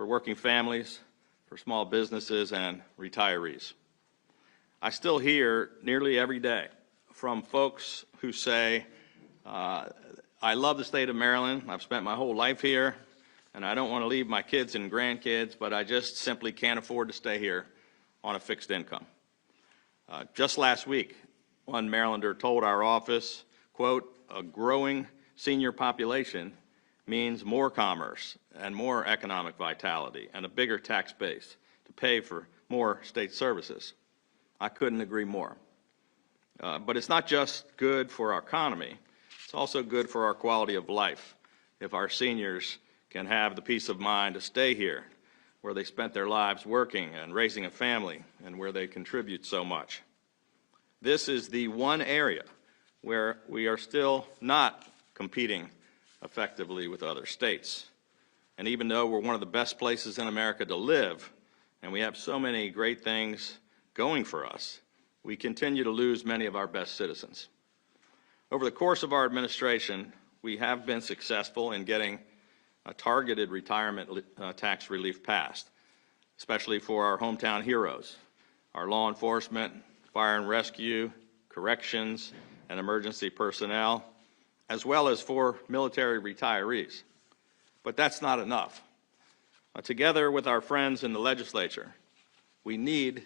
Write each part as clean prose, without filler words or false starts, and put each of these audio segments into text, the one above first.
for working families, for small businesses, and retirees. I still hear nearly every day from folks who say, I love the state of Maryland, I've spent my whole life here, and I don't want to leave my kids and grandkids, but I just simply can't afford to stay here on a fixed income. Just last week, one Marylander told our office, quote, a growing senior population means more commerce and more economic vitality and a bigger tax base to pay for more state services. I couldn't agree more. But it's not just good for our economy, it's also good for our quality of life if our seniors can have the peace of mind to stay here where they spent their lives working and raising a family and where they contribute so much. This is the one area where we are still not competing effectively with other states. And even though we're one of the best places in America to live, and we have so many great things going for us, we continue to lose many of our best citizens. Over the course of our administration, we have been successful in getting a targeted retirement tax relief passed, especially for our hometown heroes, our law enforcement, fire and rescue, corrections, and emergency personnel, as well as for military retirees. But that's not enough. Together with our friends in the legislature, we need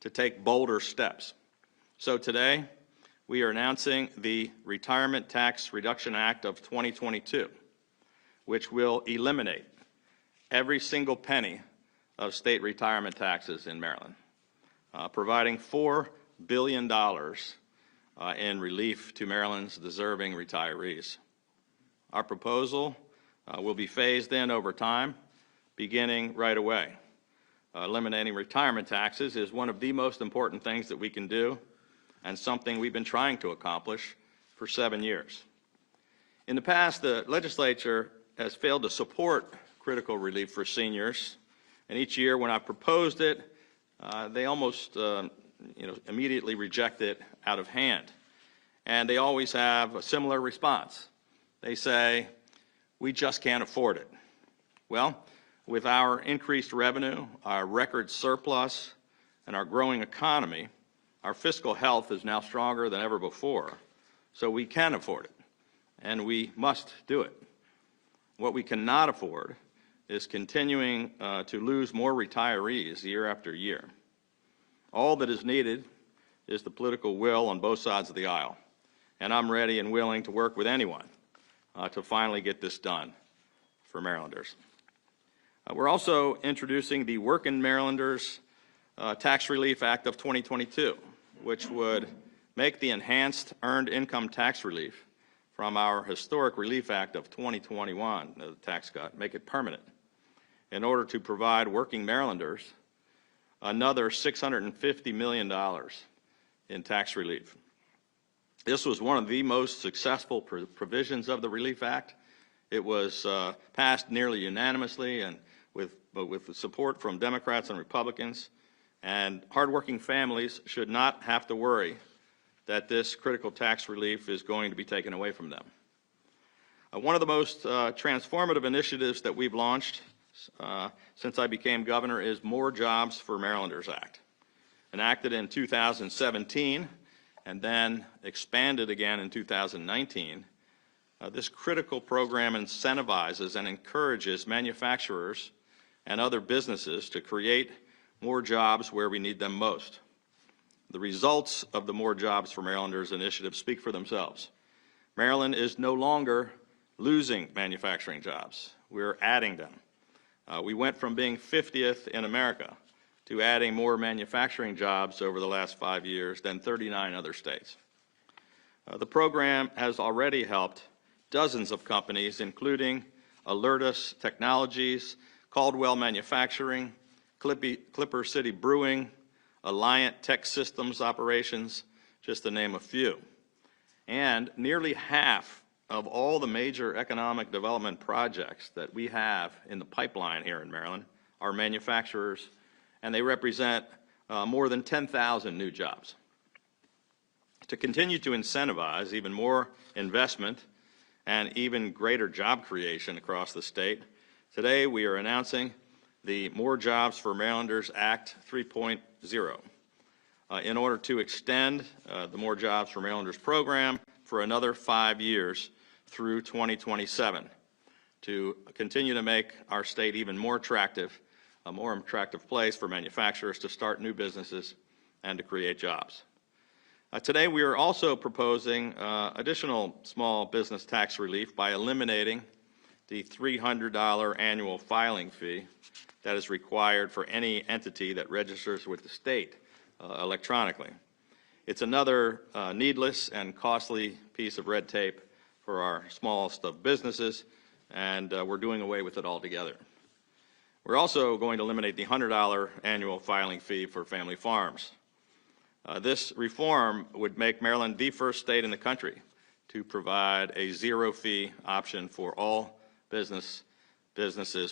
to take bolder steps. So today, we are announcing the Retirement Tax Reduction Act of 2022, which will eliminate every single penny of state retirement taxes in Maryland, providing $4 billion in relief to Maryland's deserving retirees. Our proposal will be phased in over time, beginning right away. Eliminating retirement taxes is one of the most important things that we can do and something we've been trying to accomplish for 7 years. In the past, the legislature has failed to support critical relief for seniors, and each year when I've proposed it, they almost immediately reject it out of hand. And they always have a similar response. They say, we just can't afford it. Well, with our increased revenue, our record surplus, and our growing economy, our fiscal health is now stronger than ever before, so we can afford it, and we must do it. What we cannot afford is continuing to lose more retirees year after year. All that is needed is the political will on both sides of the aisle, and I'm ready and willing to work with anyone to finally get this done for Marylanders. We're also introducing the Working Marylanders Tax Relief Act of 2022, which would make the enhanced earned income tax relief from our historic Relief Act of 2021, the tax cut, make it permanent in order to provide working Marylanders another $650 million in tax relief. This was one of the most successful provisions of the Relief Act. It was passed nearly unanimously and with the support from Democrats and Republicans, and hardworking families should not have to worry that this critical tax relief is going to be taken away from them. One of the most transformative initiatives that we've launched since I became governor is More Jobs for Marylanders Act, enacted in 2017 and then expanded again in 2019. This critical program incentivizes and encourages manufacturers and other businesses to create more jobs where we need them most. The results of the More Jobs for Marylanders initiative speak for themselves. Maryland is no longer losing manufacturing jobs. We're adding them. We went from being 50th in America to adding more manufacturing jobs over the last 5 years than 39 other states. The program has already helped dozens of companies, including Alertus Technologies, Caldwell Manufacturing, Clipper City Brewing, Alliant Tech Systems Operations, just to name a few. And nearly half of all the major economic development projects that we have in the pipeline here in Maryland are manufacturers, and they represent more than 10,000 new jobs. To continue to incentivize even more investment and even greater job creation across the state, today we are announcing the More Jobs for Marylanders Act 3.0 in order to extend the More Jobs for Marylanders program for another 5 years through 2027 to continue to make our state even more attractive, a more attractive place for manufacturers to start new businesses and to create jobs. Today we are also proposing additional small business tax relief by eliminating the $300 annual filing fee that is required for any entity that registers with the state electronically. It's another needless and costly piece of red tape for our smallest of businesses, and we're doing away with it altogether. We're also going to eliminate the $100 annual filing fee for family farms. This reform would make Maryland the first state in the country to provide a zero-fee option for all businesses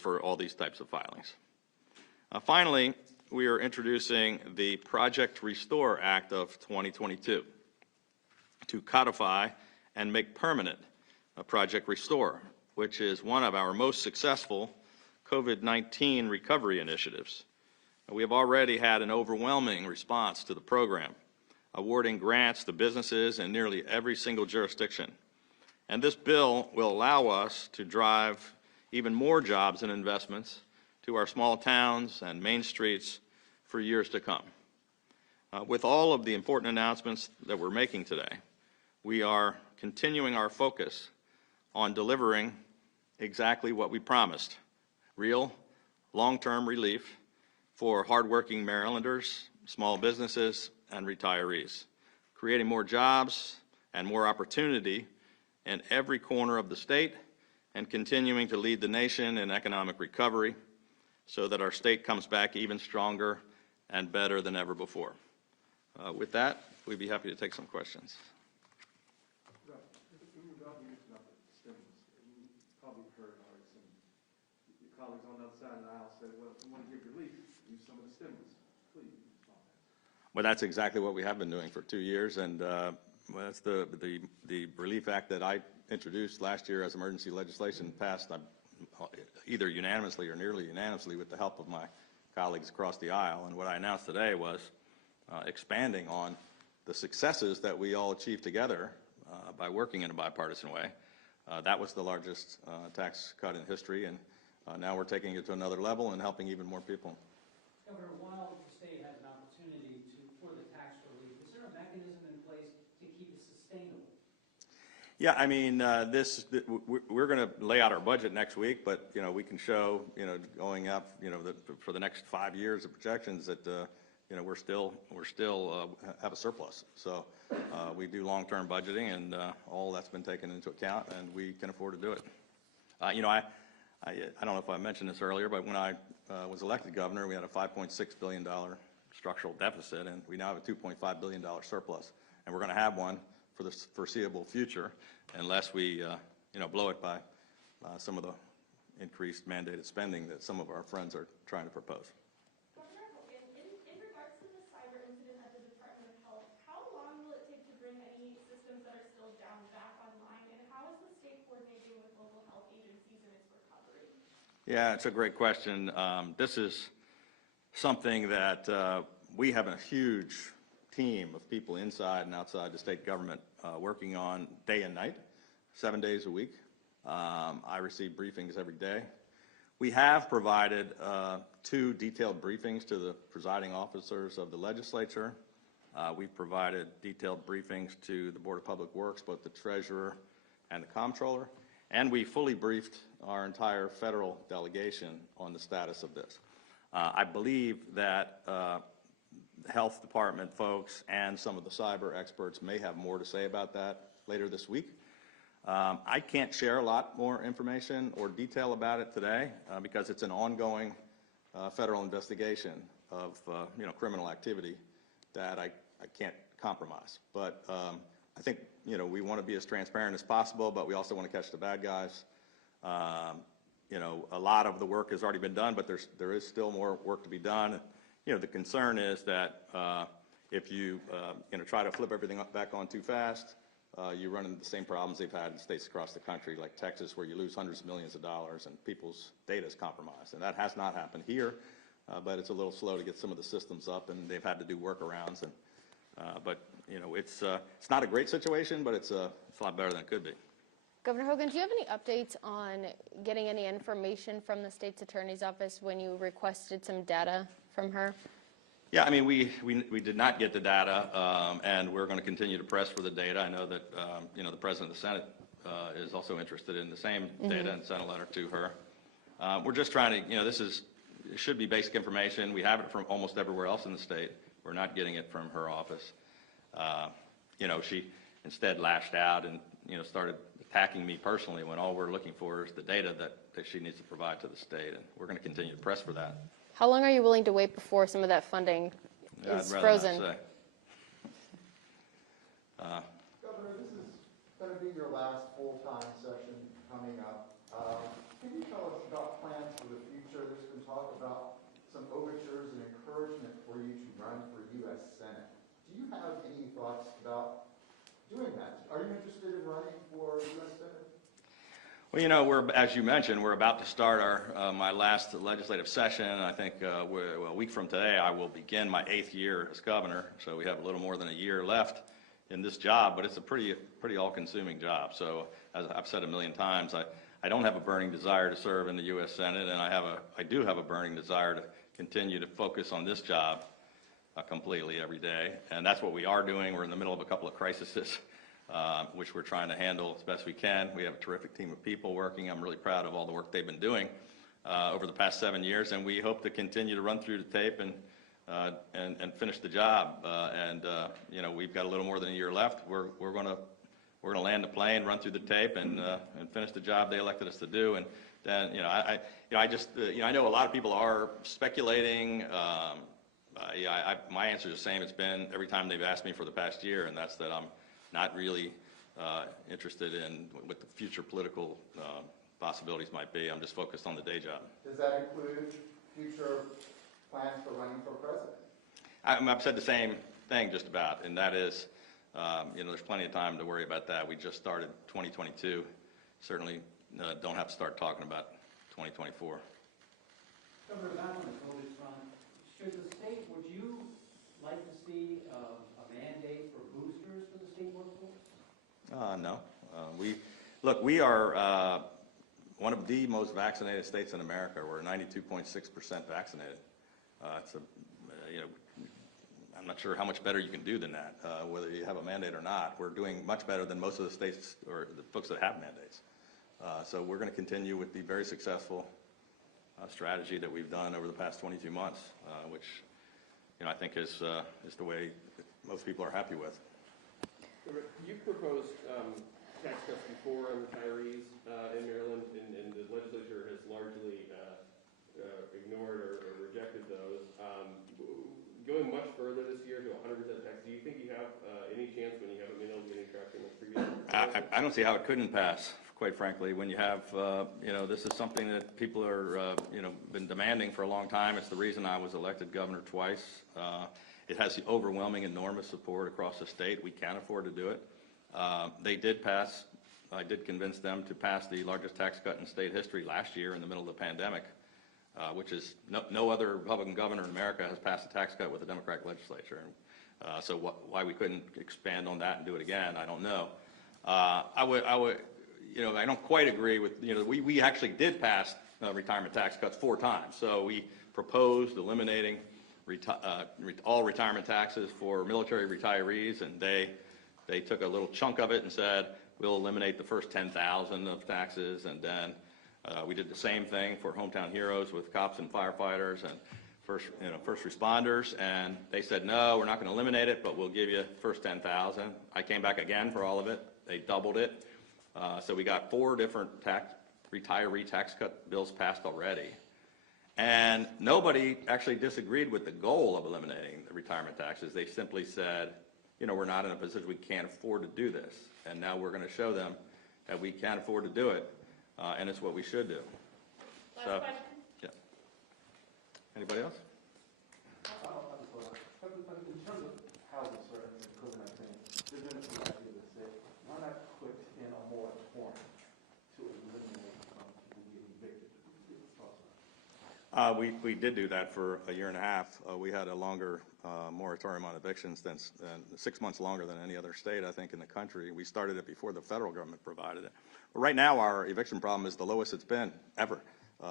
for all these types of filings. Finally, we are introducing the Project Restore Act of 2022 to codify and make permanent Project Restore, which is one of our most successful COVID-19 recovery initiatives. We have already had an overwhelming response to the program, awarding grants to businesses in nearly every single jurisdiction. And this bill will allow us to drive even more jobs and investments to our small towns and main streets for years to come. With all of the important announcements that we're making today, we are continuing our focus on delivering exactly what we promised: real, long-term relief for hardworking Marylanders, small businesses, and retirees, creating more jobs and more opportunity in every corner of the state, and continuing to lead the nation in economic recovery so that our state comes back even stronger and better than ever before. With that, we'd be happy to take some questions. Probably heard some your colleagues on the other side of the aisle said, well, if you want to give relief, use some of the stimulus. Please respond. Well, that's exactly what we have been doing for 2 years, and that's the Relief Act that I introduced last year as emergency legislation, passed either unanimously or nearly unanimously with the help of my colleagues across the aisle. And what I announced today was expanding on the successes that we all achieved together by working in a bipartisan way. That was the largest tax cut in history, and now we're taking it to another level and helping even more people. Governor, while the state has an opportunity for the tax relief, is there a mechanism in place to keep it sustainable? Yeah, I mean, we're going to lay out our budget next week, but we can show going up for the next 5 years of projections that we're still have a surplus. So we do long-term budgeting, and all that's been taken into account, and we can afford to do it. I don't know if I mentioned this earlier, but when I was elected governor, we had a $5.6 billion structural deficit, and we now have a $2.5 billion surplus, and we're going to have one for the foreseeable future, unless we blow it by some of the increased mandated spending that some of our friends are trying to propose. Governor Hogan, in regards to the cyber incident at the Department of Health, how long will it take to bring any systems that are still down back online, and how is the state coordinating with local health agencies in its recovery? Yeah, it's a great question. This is something that we have a huge team of people inside and outside the state government working on day and night, 7 days a week. I receive briefings every day. We have provided 2 detailed briefings to the presiding officers of the legislature. We've provided detailed briefings to the Board of Public Works, both the treasurer and the comptroller, and we fully briefed our entire federal delegation on the status of this. I believe that the health department folks and some of the cyber experts may have more to say about that later this week. I can't share a lot more information or detail about it today because it's an ongoing federal investigation of criminal activity that I can't compromise. But I think we want to be as transparent as possible, but we also want to catch the bad guys. A lot of the work has already been done, but there is still more work to be done. The concern is that if you try to flip everything back on too fast, you run into the same problems they've had in states across the country, like Texas, where you lose hundreds of millions of dollars and people's data is compromised. And that has not happened here, but it's a little slow to get some of the systems up, and they've had to do workarounds. And but you know, it's not a great situation, but it's a lot better than it could be. Governor Hogan, do you have any updates on getting any information from the state's attorney's office when you requested some data from her? Yeah, I mean, we did not get the data, and we're going to continue to press for the data. I know that, you know, the President of the Senate is also interested in the same data and sent a letter to her. We're just trying to, you know, it should be basic information. We have it from almost everywhere else in the state. We're not getting it from her office. You know, she instead lashed out and, you know, started attacking me personally when all we're looking for is the data that she needs to provide to the state, and we're going to continue to press for that. How long are you willing to wait before some of that funding is frozen? I'd rather not say. Governor, this is going to be your last full-time session coming up. Can you tell us about plans for the future? There's been talk about some overtures and encouragement for you to run for U.S. Senate. Do you have any thoughts about doing that? Are you interested in running for U.S. Senate? Well, you know, as you mentioned, we're about to start my last legislative session. I think a week from today, I will begin my 8th year as governor. So we have a little more than a year left in this job, but it's a pretty all-consuming job. So as I've said a million times, I don't have a burning desire to serve in the U.S. Senate, and I do have a burning desire to continue to focus on this job completely every day. And that's what we are doing. We're in the middle of a couple of crises, which we're trying to handle as best we can. We have a terrific team of people working. I'm really proud of all the work they've been doing over the past 7 years, and we hope to continue to run through the tape and finish the job. You know, we've got a little more than a year left. We're going to land the plane, run through the tape, and finish the job they elected us to do. And then, you know, I know a lot of people are speculating. My answer is the same it's been every time they've asked me for the past year, and that's that I'm not really interested in what the future political possibilities might be. I'm just focused on the day job. Does that include future plans for running for president? I've said the same thing just about, and that is, you know, there's plenty of time to worry about that. We just started 2022. Certainly don't have to start talking about 2024. Governor, back on the COVID front, would you like to see a mandate for boosters for the state workforce? No. We are one of the most vaccinated states in America. We're 92.6% vaccinated. You know, I'm not sure how much better you can do than that, whether you have a mandate or not. We're doing much better than most of the states or the folks that have mandates. So we're going to continue with the very successful strategy that we've done over the past 22 months, which, you know, I think is the way most people are happy with. You proposed tax cuts before on retirees in Maryland, and the legislature has largely ignored or rejected those. Going much further this year to 100% tax, do you think you have any chance when you haven't been able to get any traction with previous? I don't see how it couldn't pass, quite frankly, when you have, you know, this is something that people are, you know, been demanding for a long time. It's the reason I was elected governor twice. It has the overwhelming, enormous support across the state. We can't afford to do it. They did pass, I did convince them to pass the largest tax cut in state history last year in the middle of the pandemic, which is no other Republican governor in America has passed a tax cut with a Democratic legislature. So why we couldn't expand on that and do it again, I don't know. I would, you know, I don't quite agree with, you know, we actually did pass retirement tax cuts 4 times. So we proposed eliminating all retirement taxes for military retirees, and they took a little chunk of it and said, we'll eliminate the first 10,000 of taxes, and then we did the same thing for hometown heroes with cops and firefighters and first responders, and they said, no, we're not going to eliminate it, but we'll give you first 10,000. I came back again for all of it. They doubled it. So we got 4 different retiree tax cut bills passed already. And nobody actually disagreed with the goal of eliminating the retirement taxes. They simply said, you know, we're not in a position we can't afford to do this. And now we're going to show them that we can't afford to do it, and it's what we should do. Last question. Yeah. Anybody else? In terms of housing, sir, and COVID-19, there's been some idea of the state. We did do that for a year and a half. We had a longer moratorium on evictions than 6 months longer than any other state, I think, in the country. We started it before the federal government provided it. But right now, our eviction problem is the lowest it's been ever,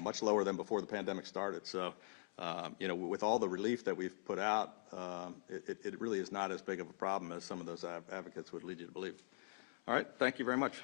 much lower than before the pandemic started. So, with all the relief that we've put out, it really is not as big of a problem as some of those advocates would lead you to believe. All right, thank you very much.